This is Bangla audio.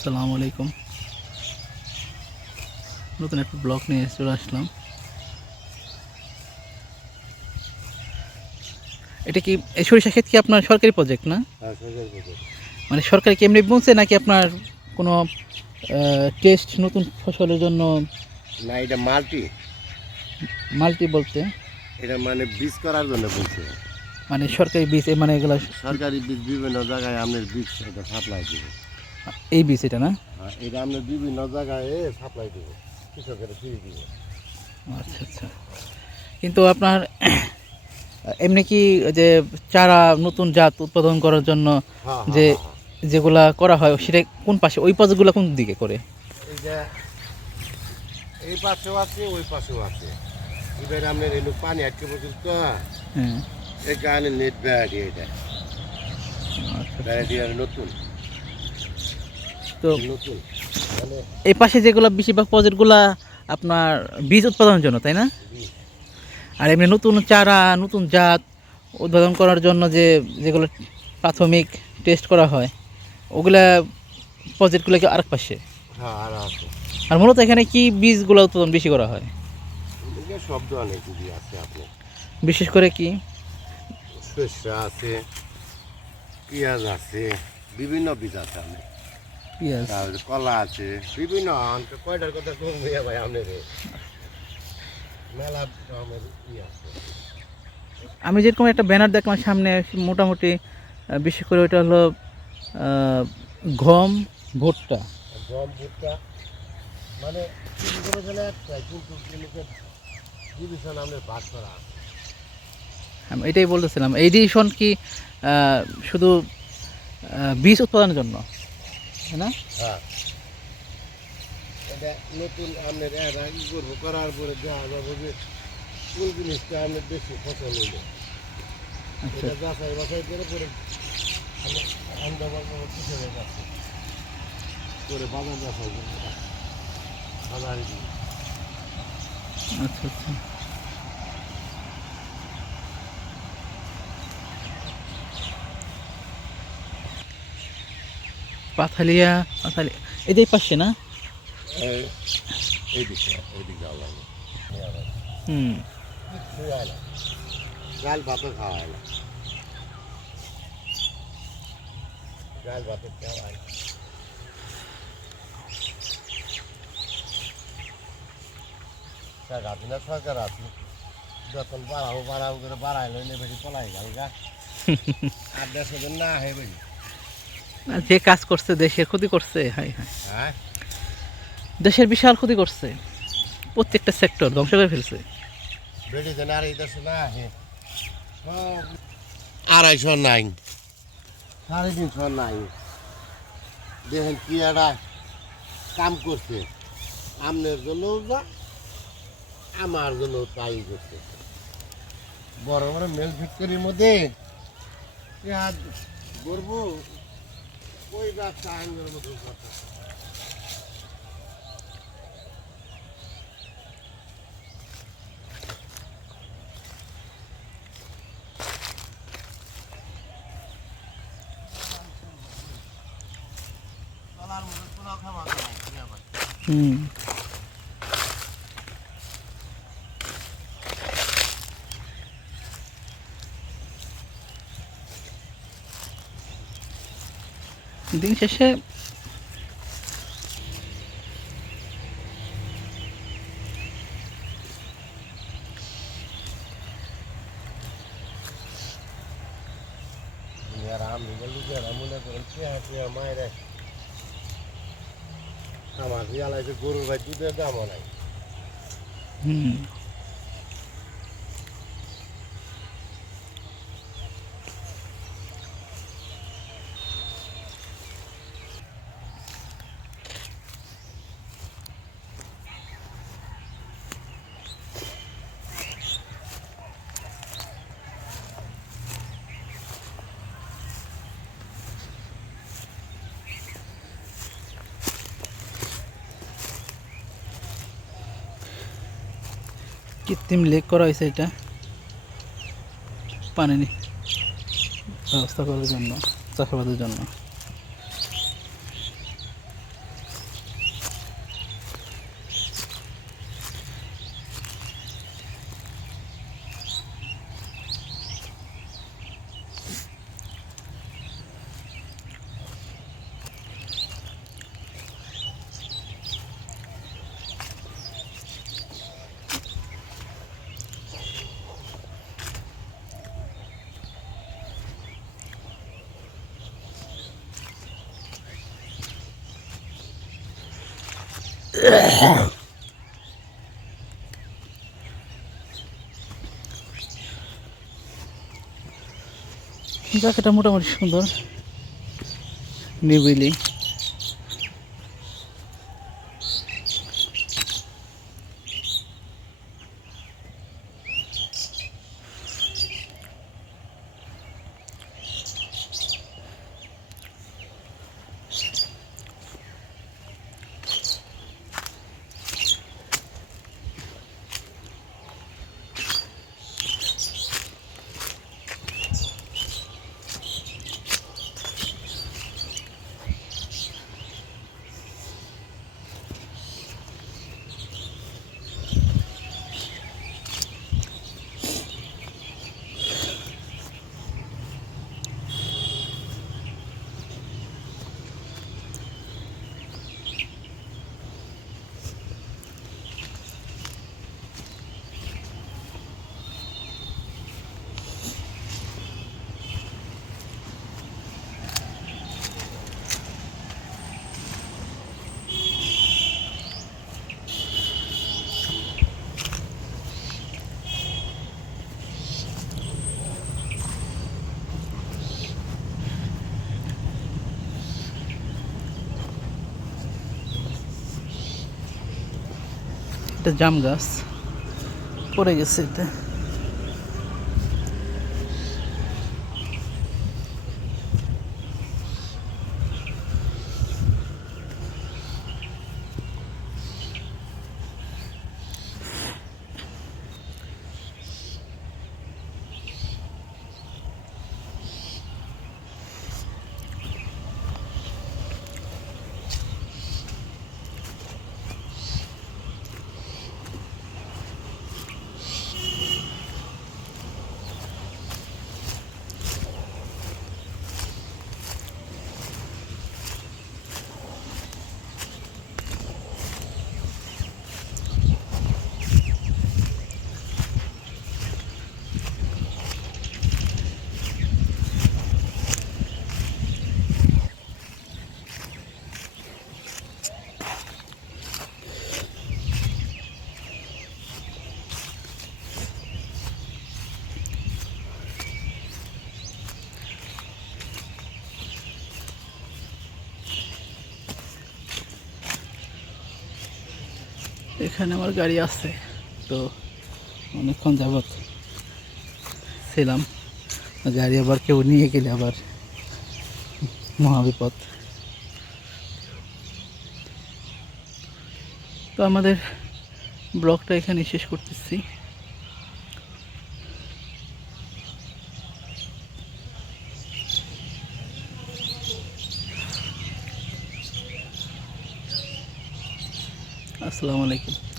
আসসালামু আলাইকুম। নতুন একটা ব্লগ নিয়ে চলে আসলাম। এটা কি এই সরিষা ক্ষেত কি আপনার সরকারি প্রজেক্ট না? হ্যাঁ, সরকারি প্রজেক্ট। মানে সরকার কি এমনি বলছে নাকি আপনার কোনো টেস্ট নতুন ফসলের জন্য? না, এটা মাল্টি। মাল্টি বলতে এটা মানে বীজ করার জন্য বলছে। মানে সরকারি বীজ মানে এগুলো সরকারি বীজ বিভিন্ন জায়গায় আপনার বীজ এটা সাপ্লাই দিব। এই বীজ এটা না? হ্যাঁ, এটা আপনার বিভিন্ন জায়গায় সাপ্লাই দিব, কৃষকের ফ্রি দিব। আচ্ছা আচ্ছা। কিন্তু আপনার এমনি কি যে চারা নতুন জাত উৎপাদন করার জন্য হ্যাঁ যে হ্যাঁ হ্যাঁ। যেগুলা করা হয় সেটা কোন পাশে, ওই প্রজেক্টগুলো কোন দিকে করে? এই যে এই পাশেও আছে, ওই পাশেও আছে। এবার আপনার এলু পানি আটকে পর্যন্ত হ্যাঁ। এই গানের নেট বেড়াটি এটা আচ্ছা। বেড়াটি আর নতুন তো নতুন মানে এই পাশে যেগুলো বেশিরভাগ প্রজেক্টগুলা আপনার বীজ উৎপাদনের জন্য, তাই না? বীজ। আর এমনি নতুন চারা নতুন জাত উদ্ভাবন করার জন্য যেগুলো প্রাথমিক টেস্ট করা হয় ওগুলা প্রজেক্টগুলো কি আরেক পাশে? হ্যাঁ, আর আছে। আর মূলত এখানে কি বীজগুলো উৎপাদন বেশি করা হয়? এদিকে সব ধরনের বীজ আছে আপনার। বিশেষ করে কি? সরষা আছে, পেঁয়াজ আছে, বিভিন্ন বীজ আছে আপনার। পেঁয়াজ, তারপরে কলা আছে, বিভিন্ন কয়টার কথা কমবে ভাই আপনার মেলা রকমের আছে। আমি যেরকম একটা ব্যানার দেখলাম সামনে, মোটামুটি বিশেষ করে ওইটা হলো গম, ভুট্টা। গম, ভুট্টা মানে কোনো একটাই, কিন্তু ডিভিশন আপনার ভাগ করা আছে। আমি এটাই বলতেছিলাম, এই ডিসিশন কি শুধু বীজ উৎপাদনের জন্য, তাই না? হ্যাঁ, এটা নতুন আপনার এরা ই করবো, করার পরে দেখা যাবো যে কোন জিনিসটা আপনার বেশি ফসল হইলো। আচ্ছা এটা যাচাই বাছাই করে পরে আমরা কৃষকের কাছে করে বাজার যাচাই করবো, বাজারে দিই। আচ্ছা আচ্ছা। পাথালিয়া এদের পাশে না? এইদিকে যাওয়া লাগে। হুম। কিছুই হয় না, ডাল ভাতও খাওয়া হয় না, ডাল ভাতের খাওয়া হয় না। গাছিনা সরকার আছে, যখন বাড়াবো করে বাড়াইলে বেশি পলাই গেল গা। আর দেশে না হে বেশি। আর যে কাজ করছে দেশের ক্ষতি করছে, হাই হাই, হ্যাঁ, দেশের বিশাল ক্ষতি করছে, প্রত্যেকটা সেক্টর ধ্বংস করে ফেলছে। বেড়ি দেন আর এই দেশে না হে 250 নাই, 350 নাই। দেখেন কি একটা কাম করছে, আমনের জন্য যা আমার জন্য তাই করছে। বড় বড় মেল ফ্যাক্টরির মধ্যে পেঁয়াজ করবো, ওই ব্যবসা আইনের মতো কথা। চলার মতো কোনো খাবার নাই। হুম। দিন শেষে আর আমি বলি যে মনে করেন পেঁয়া মায়ের আমার রিয়ালাইজে গরুর ভাই দুধের দামও নাই। হুম। কৃত্রিম লেক করা হয়েছে এটা পানি ব্যবস্থা করার জন্য, চাষাবাদের জন্য। জায়গাটা মোটামুটি সুন্দর, নিবিলি। এটা জাম গাছ পড়ে গেছে এটা। এখানে আমার গাড়ি আছে, তো অনেকক্ষণ যাবত ছিলাম। গাড়ি আবার কেউ নিয়ে গেলে আবার মহাবিপদ। তো আমাদের ব্লগটা এখানে শেষ করতেছি। আসসালামু আলাইকুম।